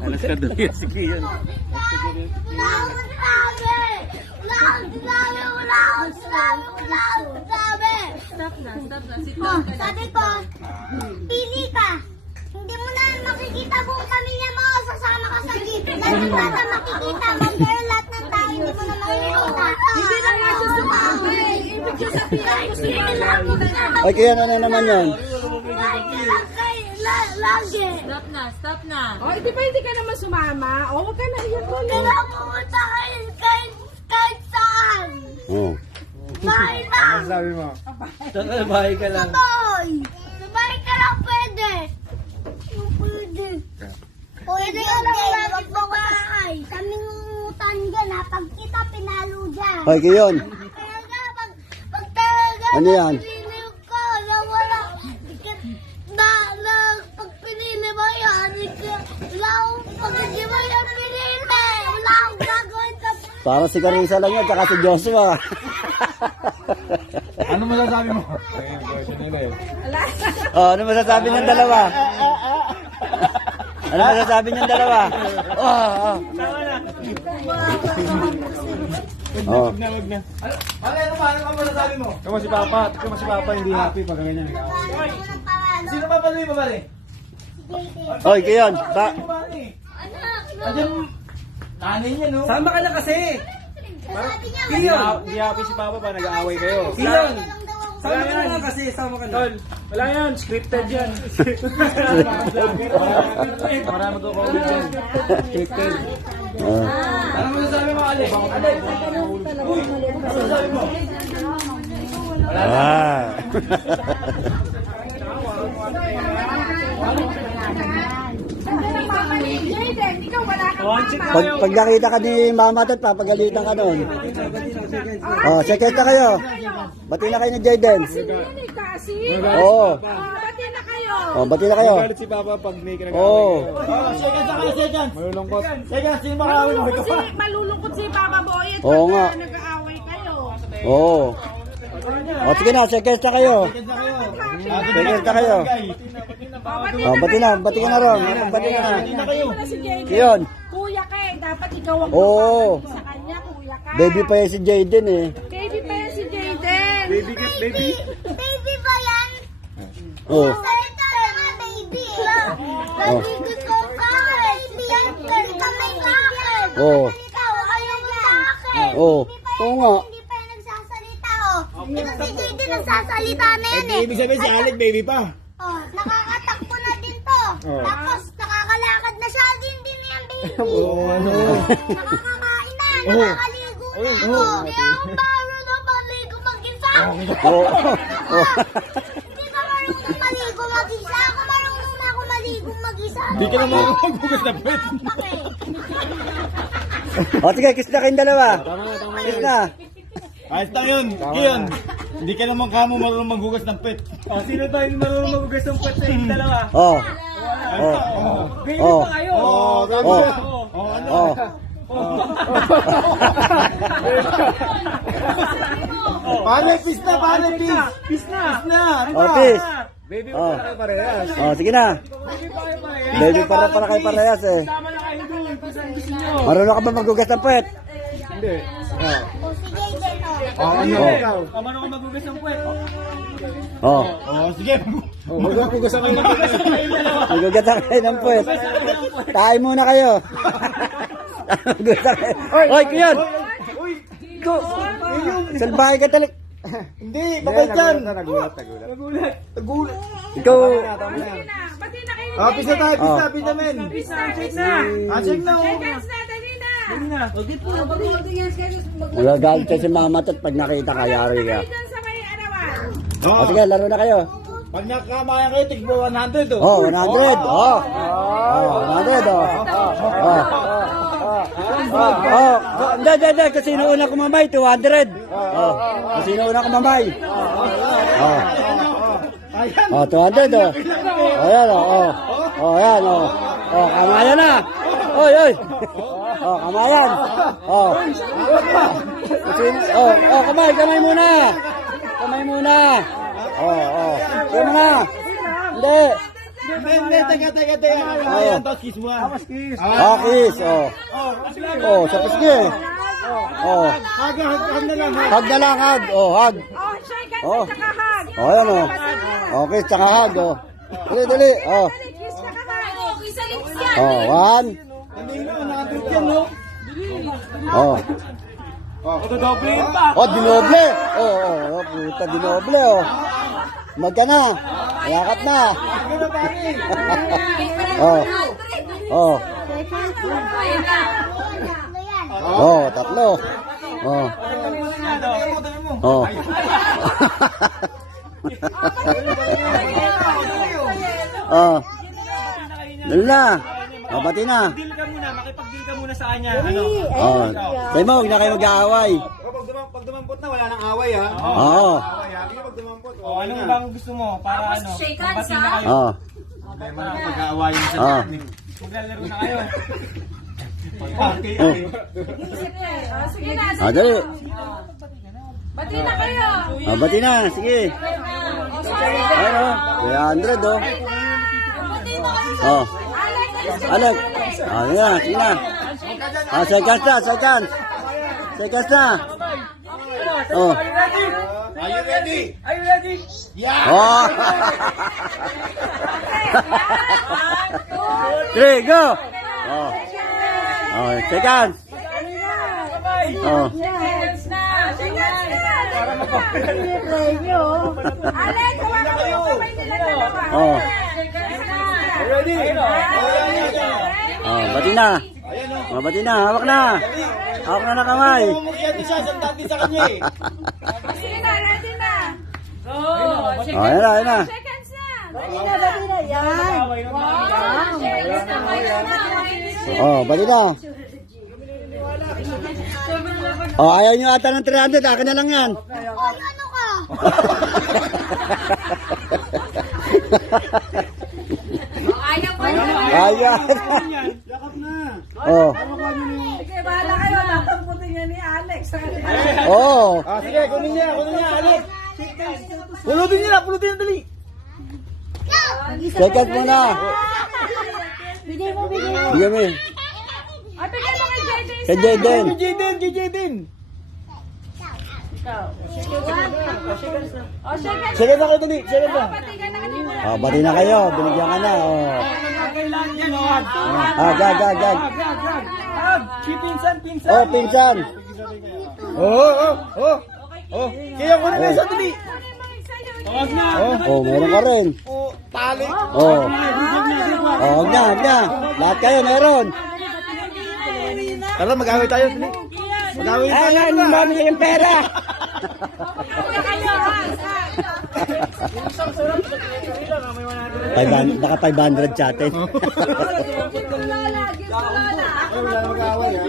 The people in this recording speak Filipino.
Alas ka doon yung si Kian. Stop na. Sit down ka na. Sabi ko, pili ka. Hindi mo na makikita buong pamilya mo. Sasama ka sa jeep. Lahat mo na makikita. Mag-girl lahat ng tao. Hindi mo na makikita. Hindi na nga siya sumama eh. Ibig siya sabihin ko sumama. Ay, kaya ano naman yun? Lagi. Stop na. Oh, di ba hindi ka naman sumama? Oh, huwag ka na iyak mo Hindi na pumunta kahit saan. Oh. Bahay lang. Sabi mo? Saka bahay ka lang. Sabay. Sabay ka lang pwede. Pwede. Pwede ka lang. Wag mo bahay. Kaming umutan dyan ha. Pag kita pinalo dyan. Ay, Kian. Kaya nga, pag talaga Ano yan? pinili ko na wala. Pag pinili mo yan, wala akong pag hindi mo yan pinili. Wala akong gagawin sa Para si Carissa lang yan, tsaka si Joshua. Ano masasabi mo? Oh, ano masasabi ng dalawa? Ano masasabi ng dalawa? Oh. Wag na. Ano masasabi mo? Kama si Papa hindi happy pag ganyan. Sino pa pala yung babali? Oy, Kian. Andiyan, nanay niya no? Sama ka na kasi. Sabi niya, Hindi happy si Papa pa, nag-aaway kayo. Kian, Wala sama ka yan. na kasi. Sama ka na. Tol, wala yan, scripted yan. Marami ko comment yan. Scripted. Oh. Ano masasabi mo, Ale? Uy, ano masasabi mo? Ah. Ikaw wala ka Pag nakita ka ni Mama at papagalitan ka nun. Oh, second na kayo. Bati na kayo ni Jayden. kasi. Oo. Bati na kayo. Oh, bati na kayo. Galit si Papa pag may kinagawa Oo. Second. Malulungkot. Second, sino makakawin mo? Malulungkot si Papa Boy at Oo nga. nag-aaway kayo. Oo. Oh, sige na, second na kayo. Second na kayo. Oh, bati ka na ron. Bati ka na. Wala si Jayden. Kian. Kuya ka eh. Dapat ikaw ang Oo. papakita sa kanya. Kuya ka. Baby pa yan si Jayden eh. Baby pa yan si Jayden. Baby. baby ba yan? Oh. Salita ka nga, baby. Lagi gusto ka, baby. Salita may kakin. Oo. Ikaw, ayaw mo sa akin. Oo. Oo nga. Hindi pa yan nagsasalita, oh. Ito si JD nagsasalita na yan, eh. Ibig sabihin si Alec, baby pa. Oh, nakakatakbo na din to. Tapos, nakakalakad na siya din yan, baby. Nakakakain na, nakakaligo na ako. Kaya ang baro na maligo mag-isa. Oo. Hindi ka marunong maligo mag-isa. Ako marunong na ako maligo mag-isa. Hindi ka naman magbugas na pet. O sige, kiss na kayong dalawa. Kiss na. Ayos na yun. Iyon. Hindi ka naman kamo marunong maghugas ng pet. Sino tayo hindi marunong maghugas ng pet sa yung dalawa? Oh. Oh. Oh. Oo, sabi Oh. ko. Ano? Oh. Paano, peace na, paano, peace? Peace na. Ano Oh, ba? peace. Baby, Oh. para kayo parehas. Oh, sige na. Baby para kayo parehas eh. Tama na kayo doon. Kung saan gusto nyo. Marunong ka ba maghugas ng puwet? Hindi. O, si JD, oh. Ano? Oh. Ikaw? Amano ka maghugas ng puwet? Oh. Oo, sige. Maghugas ako ng puwet. Maghugas na kayo ng puwet. Kain muna kayo. Maghugas na kayo. Oy, Kian! Go! Salbahe ka talaga. Hindi, bakit yan? Nagulat. Nagulat. Ikaw. Bati na kayo. Ah, peace na tayo, peace na, Oh. peace na, men. Peace na, peace na. Ah, check na, oh. Dance na, dali na. Magagalit ka si Mama at pag nakita ka, yari ka. Dyan sa may arawan. O sige, laro na kayo. Pag nakamaya kayo, tigbo 100, oh. Oh, 100. Oh. Oh, 100. Oh. Oh. Oh. Hindi. Kasi una kumamay, 200. Oh. Kasi una kumamay. Oh. Oh, 200. Oh. Oh, yan. Oh. Oh, yan. Oh. Oh, kamayan na. Oy, oy. Oh, kamayan. Oh. Oh, kamay muna. Kamay muna. Oh. Yan na. Hindi. Teka. Ayan, tapos kiss mo. Tapos kiss. Kiss. Sa pisngi. Hag na lang. Hag na lang, hag. Hag. Oh, shake hands Oh. at saka hug. Ayan, Okay, tsaka hag, Dali. Dali, kiss at saka hug. Isa lips yan. One. Hindi na, nakabit yan, no? Dodoble yun pa. Dinoble. Puta, dinoble, Magka na. Yakap na. Tatlo. Dali na. Bati na. Deal ka muna, makipag-deal ka muna sa kanya. Ano? Kayo mo, huwag na kayo mag-aaway. Pag dumampot na, wala nang away, ha? Oo. Pag dumampot, ano bang gusto mo? Para ano? Shake hands, Pagbatiin na ha? kayo. Tayo mo na pag-aawayin sa maglalaro na kayo. Okay. Sige na, Dali. bati na kayo. Bati na, sige. Oh, sorry. Ayun, 300, Alek. Yan, sige na. Seconds na. Seconds na. Are you ready? Three, go. Seconds. Hands na. Shake hands na. Alex, hawakan mo yung kamay nila dalawa. Shake hands na. Ready? Bati na. Bati na, hawak na. Hawak na kamay. Umukyat isa, sandati sa kanya eh. Sige na, ready na. Ayan na. Shake hands na. Bati na. Ayaw nyo ata ng 300, akin na lang yan. Ano ka? Ayaw pa Ayan. Yakap na. Sige, bahala kayo. Tatamputin niya ni Alex. Sige, kunin niya, Alex. Pulutin niya, dali. Seconds muna. Bigyan mo. Ay, bigyan mo kay JJ. Kay Jaden. JJ din. Oh, shake hands. Sige na kayo, dali. Sige na. Bati ka na kanina. Bati na kayo. Binigyan ka na. Kailangan yan, Gag. Pinsan. Pinsan. Kaya ko na sa dali. Tawag na. Meron ka rin. Tali. Huwag na. Lahat kayo, meron. Tara, mag-away tayo, dali. Mag-away tayo. Ano yung pera? Baka 500 sa atin. Wala mag-away, ha?